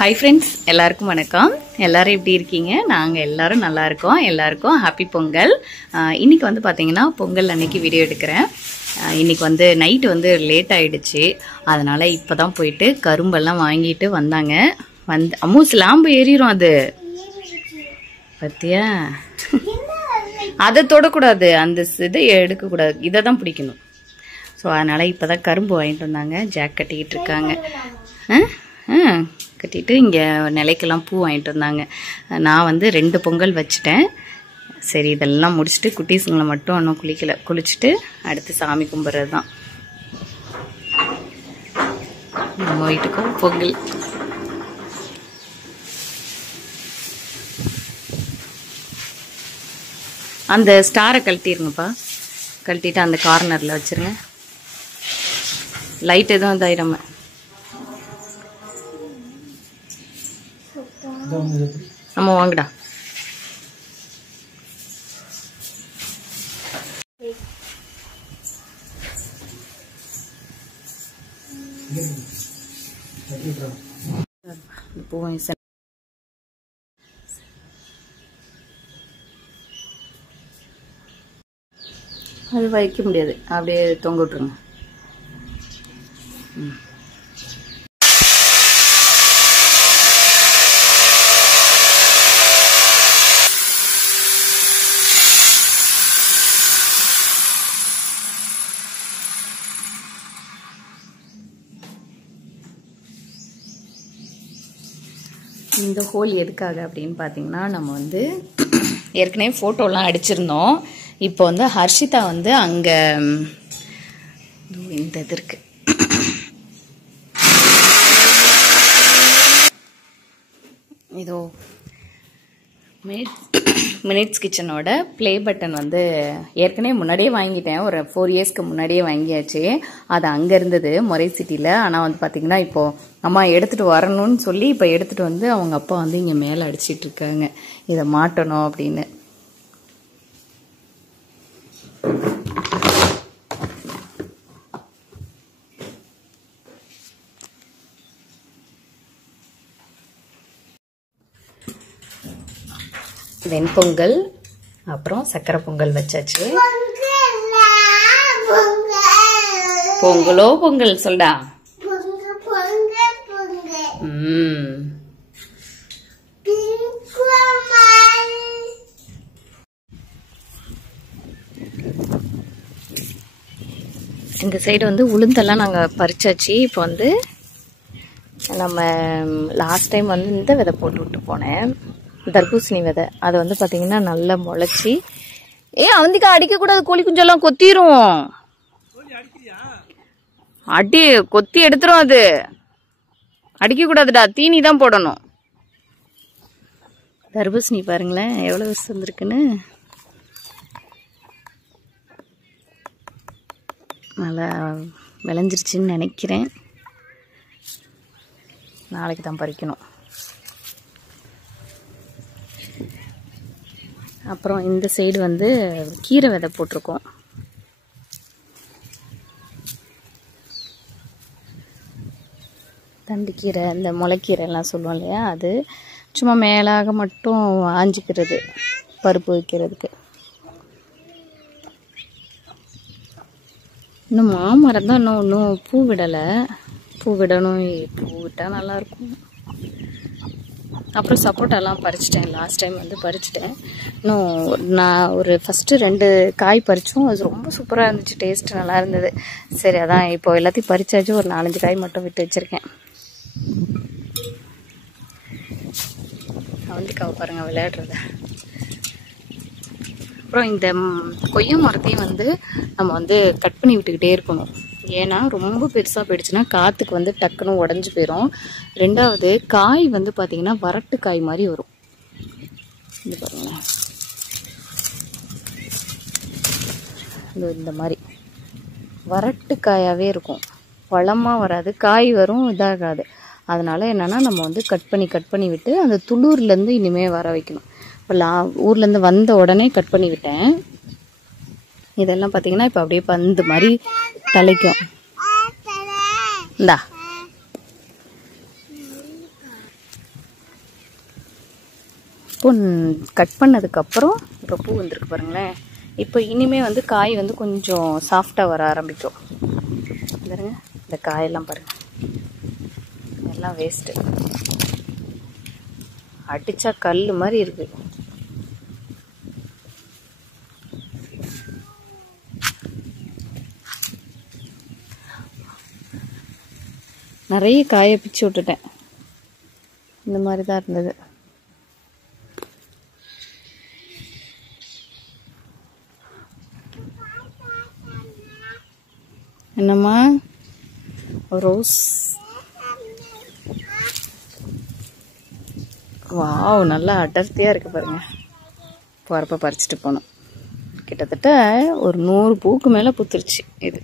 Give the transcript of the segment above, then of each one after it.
Hi friends, எல்லாருக்கும் வணக்கம். எல்லாரும் எப்படி இருக்கீங்க? நாங்க எல்லாரும் நல்லா இருக்கோம். எல்லாருக்கும் ஹாப்பி பொங்கல். இன்னைக்கு வந்து பாத்தீங்கன்னா பொங்கல் அன்னைக்கு வீடியோ எடுக்கிறேன். இன்னைக்கு வந்து நைட் வந்து லேட் ஆயிடுச்சு. அதனால இப்பதான் போயிட்டு கரும்பெல்லாம் வாங்கிட்டு வந்தாங்க. வந்து அம்மூஸ் லாம்பு ஏறிரும் அது. பத்தியா? அதை தொடக்கூடாது. அந்த இதை எடுக்கக்கூடாது. இதை தான் பிடிக்கணும். ஸோ அதனால இப்பதான் கரும்பு வாங்கிட்டு வந்தாங்க. ஜாக் கட்டிக்கிட்டு இருக்காங்க. கட்டிட்டு இங்கே நிலைக்கெல்லாம் பூ வாங்கிட்டு வந்தாங்க. நான் வந்து 2 பொங்கல் வச்சுட்டேன். சரி இதெல்லாம் முடிச்சுட்டு குட்டீஸுங்களை மட்டும் இன்னும் குளிச்சுட்டு அடுத்து சாமி கும்பிட்றது தான். நம்ம வீட்டுக்கும் பொங்கல். அந்த ஸ்டாரை கழட்டிருங்கப்பா. கழட்டிட்டு அந்த கார்னரில் வச்சுருங்க. லைட் எதுவும் இதாயிராம. நம்ம வாங்கடா. அது வைக்க முடியாது. அப்படியே தொங்க விட்டுருங்க. இந்த ஹோல் எதுக்காக அப்படின்னு பார்த்தீங்கன்னா, நம்ம வந்து ஏற்கனவே ஃபோட்டோலாம் அடிச்சிருந்தோம். இப்போ வந்து ஹர்ஷிதா வந்து அங்கே இந்த இது இருக்கு. இதோ மினிட்ஸ் கிச்சனோட ப்ளே பட்டன் வந்து ஏற்கனவே முன்னாடியே வாங்கிட்டேன். ஒரு 4 இயர்ஸ்க்கு முன்னாடியே வாங்கியாச்சு. அது அங்கே இருந்தது மொரை சிட்டியில். ஆனால் வந்து பார்த்தீங்கன்னா இப்போது அம்மா எடுத்துகிட்டு வரணும்னு சொல்லி இப்போ எடுத்துகிட்டு வந்து அவங்க அப்பா வந்து இங்கே மேலே அடிச்சிட்டு இருக்காங்க. இதை மாட்டணும் அப்படின்னு. வெண்பொங்கல் அப்புறம் சக்கரை பொங்கல் வச்சாச்சு. பொங்கலோ பொங்கல் சொல்டா. இந்த சைடு வந்து உளுந்தெல்லாம் நாங்கள் பறிச்சாச்சு. இப்போ வந்து நம்ம லாஸ்ட் டைம் வந்து இந்த விதை போட்டு விட்டு போனேன், தர்பூசணி விதை. அது வந்து பார்த்தீங்கன்னா நல்லா முளைச்சி. அவந்திக்கா அடிக்கக்கூடாது, கோழி குஞ்செல்லாம் கொத்திரும். அடி கொத்தி எடுத்துரும். அது அடிக்கக்கூடாதுடா, தீனி தான் போடணும். தர்பூசணி பாருங்களேன் எவ்வளோ வந்துருக்குன்னு. நல்லா விளைஞ்சிருச்சுன்னு நினைக்கிறேன். நாளைக்கு தான் பறிக்கணும். அப்புறம் இந்த சைடு வந்து கீரை விதை போட்டிருக்கோம். தண்டு கீரை, இந்த முளைக்கீரை எல்லாம் சொல்லுவோம் இல்லையா, அது சும்மா மேலாக மட்டும் ஆஞ்சிக்கிறது, பருப்பு வைக்கிறதுக்கு. இன்னும் மாமரம் தான் இன்னும் பூ விடலை. பூ விடணும். பூ விட்டால் நல்லாயிருக்கும். அப்புறம் சப்போட்டாலாம் பறிச்சிட்டேன். லாஸ்ட் டைம் வந்து பறிச்சிட்டேன். இன்னும் நான் ஒரு ஃபஸ்ட்டு 2 காய் பறித்தோம். அது ரொம்ப சூப்பராக இருந்துச்சு. டேஸ்ட் நல்லா இருந்தது. சரி அதான் இப்போ எல்லாத்தையும் பறிச்சாச்சு. ஒரு 4-5 காய் மட்டும் விட்டு வச்சுருக்கேன். அவந்திக்காவை பாருங்க விளையாடுறத. அப்புறம் இந்த கொய்யா மரத்தையும் வந்து நம்ம வந்து கட் பண்ணி விட்டுக்கிட்டே இருக்கணும். ஏன்னா ரொம்ப பெருசாக போயிடுச்சுன்னா காற்றுக்கு வந்து டக்குன்னு உடஞ்சி போயிடும். 2வது காய் வந்து பார்த்தீங்கன்னா வரட்டு காய் மாதிரி வரும். இது பாருங்களேன், இந்த மாதிரி வரட்டு காயாகவே இருக்கும். பழமாக வராது, காய் வரும், இதாகாது. அதனால என்னன்னா நம்ம வந்து கட் பண்ணி விட்டு அந்த துளூர்லேருந்து இனிமேல் வர வைக்கணும். இப்போ ஊர்லேருந்து வந்த உடனே கட் பண்ணி விட்டேன். இதெல்லாம் பார்த்தீங்கன்னா இப்போ அப்படியே பந்து மாதிரி தலைக்கும். இந்தா ஸ்பூன் கட் பண்ணதுக்கப்புறம் இப்போ பூ வந்திருக்கு பாருங்களேன். இப்போ இனிமேல் வந்து காய் வந்து கொஞ்சம் சாஃப்டாக வர ஆரம்பிக்கும். பாருங்க, இந்த காயெல்லாம் பாருங்கள், எல்லாம் வேஸ்ட்டு, அடித்தா கல் மாதிரி இருக்குது. நிறைய காயை பிச்சு விட்டுட்டேன், இந்த மாதிரி தான் இருந்தது. என்னம்மா ரோஸ்? வாவ், நல்லா அடர்த்தியாக இருக்குது பாருங்க. போகிறப்ப பறிச்சுட்டு போனோம். கிட்டத்தட்ட ஒரு 100 பூக்கு மேலே பூத்துருச்சு. இது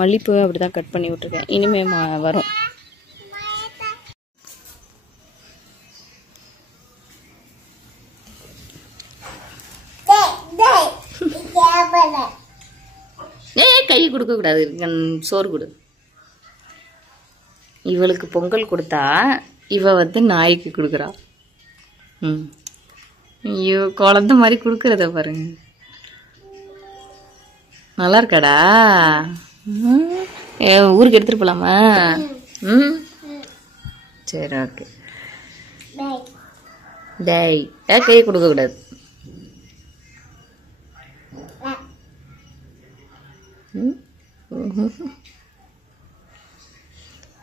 மல்லிப்பூ அப்படி தான் கட் பண்ணி விட்டுருக்கேன். இனிமே வரும். கை கொடுக்க கூடாது, சோறு கொடு. இவளுக்கு பொங்கல் கொடுத்தா இவ வந்து நாய்க்கு கொடுக்குறா. ஐயோ, குழந்தை மாதிரி கொடுக்கறத பாருங்க. நல்லா இருக்காடா? ஊருக்கு எடுத்துட்டு போலாமா? சரி, ஓகே. டேய், கையை கொடுக்க கூடாது.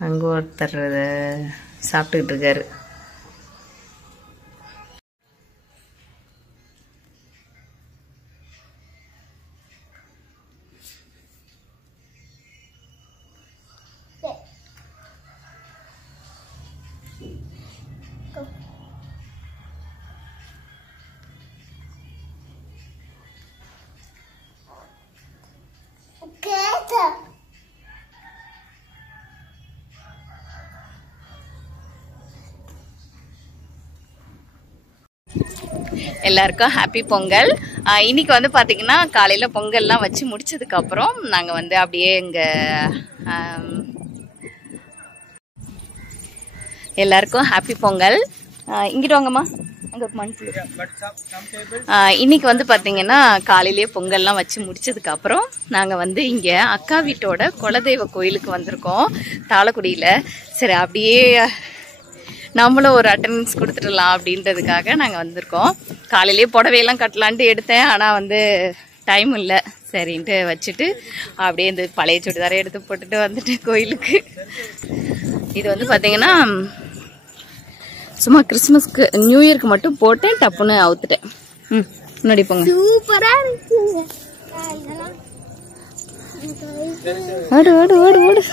அங்க ஒருத்தர் சாப்பிட்டுக்கிட்டு இருக்காரு. எல்லாருக்கும் ஹாப்பி பொங்கல். இன்னைக்கு வந்து பார்த்தீங்கன்னா காலையில் பொங்கல்லாம் வச்சு முடிச்சதுக்கப்புறம் நாங்கள் வந்து அப்படியே எல்லாருக்கும் ஹாப்பி பொங்கல். இங்கிட்டு வாங்கம்மா, அங்கே மண். இன்னைக்கு வந்து பார்த்தீங்கன்னா காலையிலேயே பொங்கல்லாம் வச்சு முடிச்சதுக்கப்புறம் நாங்கள் வந்து இங்கே அக்கா வீட்டோட குலதெய்வ கோயிலுக்கு வந்திருக்கோம், தாளக்குடியில். சரி, அப்படியே நம்மளும் ஒரு அட்டண்டன்ஸ் கொடுத்துடலாம் அப்படின்றதுக்காக நாங்கள் வந்திருக்கோம். காலையிலேயே புடவையெல்லாம் கட்டலான்ட்டு எடுத்தேன், ஆனால் வந்து டைம் இல்லை. சரின்ட்டு வச்சுட்டு அப்படியே இந்த பழைய சுடிதாரை எடுத்து போட்டுட்டு வந்துட்டேன் கோயிலுக்கு. இது வந்து பார்த்தீங்கன்னா சும்மா கிறிஸ்மஸ்க்கு நியூ இயர்க்கு மட்டும் போட்டேன், டப்புன்னு அவுத்துட்டேன். முன்னாடி போங்க. ஓடு ஓடு ஓடு ஓடு,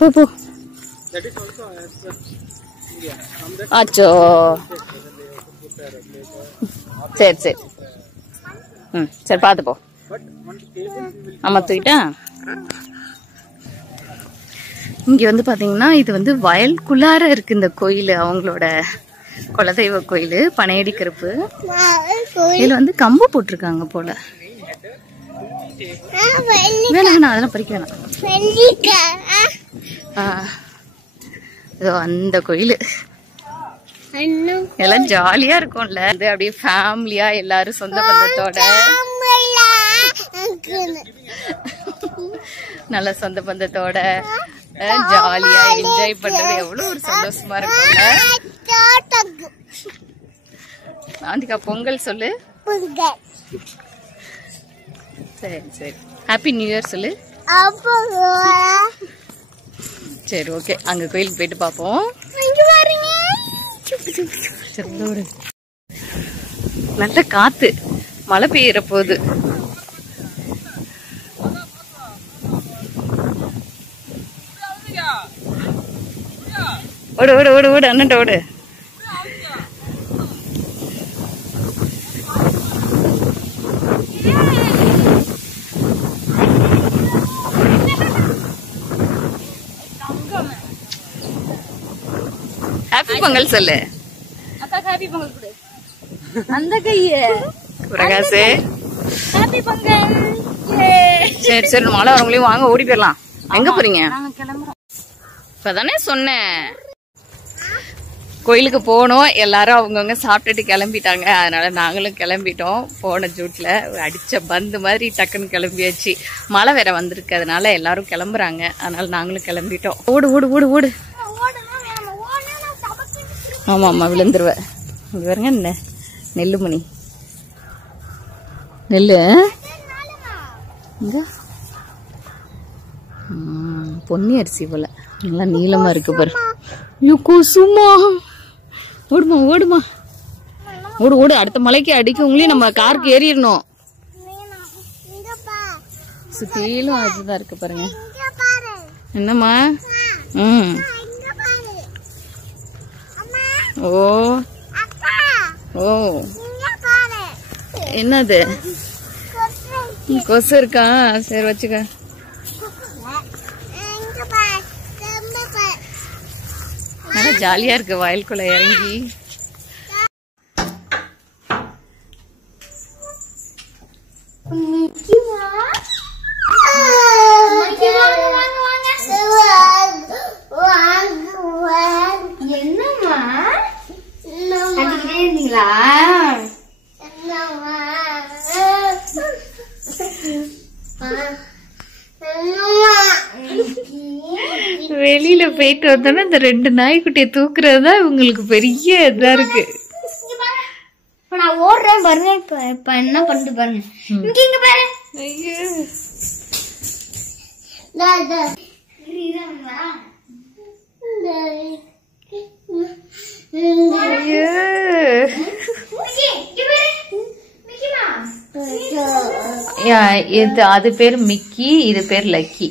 போ போ. அச்சோ, சரி சரி, சரி பார்த்து போ. ஆமா, தூக்கிட்டா. இங்க வந்து பாத்தீங்கன்னா இது வந்து வயலுக்குள்ளார இருக்கு இந்த கோயில், அவங்களோட குலதெய்வ கோயில் பனையடி கருப்பு. இதுல வந்து கம்பு போட்டிருக்காங்க போல. வேணாம், அதெல்லாம் பறிக்க வேணாம். அந்த கோயில் எல்லாம் ஜாலியா இருக்கும்ல. அது அப்படியே ஃபேமிலியா எல்லாரும் சொந்த பந்தத்தோட, நல்ல சொந்த பந்தத்தோட ஜாலியா என்ஜாய் பண்றது எவ்வளவு ஒரு சந்தோஷமா இருக்கும்ல. ஆந்திகா பொங்கல் சொல்லு. சரி சரி, ஹாப்பி நியூ இயர் சொல்லு. சரி, ஓகே, அங்க கோயிலுக்கு போயிட்டு பாப்போம். நல்ல காத்து, மழை பெய்யற போகுது. ஓடு ஓடு ஓடு ஓடு, அண்ணன் ஓடு. ஹாப்பி பொங்கல் சொல்லு. அக்கா ஹாப்பி பொங்கல் கொடு. அந்த கையே பிரகாஷ் ஹாப்பி பொங்கல். சரி சரி, மழை வரவங்களையும் வாங்க, ஓடி போயிடலாம். எங்க போறீங்க? இப்பதானே சொன்னேன். கோயிலுக்கு போனோம். எல்லாரும் அவங்கவுங்க சாப்பிட்டுட்டு கிளம்பிட்டாங்க. அதனால நாங்களும் கிளம்பிட்டோம். போன ஜூட்ல அடிச்ச பந்து மாதிரி டக்குன்னு கிளம்பியாச்சு. மழை வேற வந்திருக்கு, அதனால எல்லாரும் கிளம்புறாங்க. அதனால நாங்களும் கிளம்பிட்டோம். ஓடு ஓடு ஓடு ஓடு. ஆமா ஆமா விழுந்துருவேன். இங்க பாருங்க நெல்லுமணி நெல்லு பொன்னி அரிசி போல நல்லா நீளமா இருக்கு பாரு. சும்மா ஓடுமா ஓடுமா ஓடு ஓடு. அடுத்த மலைக்கு அடிக்கவங்களையும் நம்ம காருக்கு ஏறிடணும். சுத்திலும் அதுதான் இருக்கு பாருங்க. என்னம்மா? ஓ ஓ என்னது கொசு இருக்கா? சரி வச்சுக்க. நல்லா ஜாலியா இருக்கு வயலுக்குள்ள இறங்கி. என்னம்மா இருந்தீங்களா? வெளியில போயிட்டு வந்தோன்னா இந்த 2 நாய்க்குட்டியை தூக்குறதுதா இவங்களுக்கு பெரிய இதா இருக்கு. நான் ஓடுறேன் பாருங்க. இப்ப என்ன பண்ணிட்டு பாருங்க. இங்க பாரு. இது அது பேர் மிக்கி, இது பேர் லக்கி.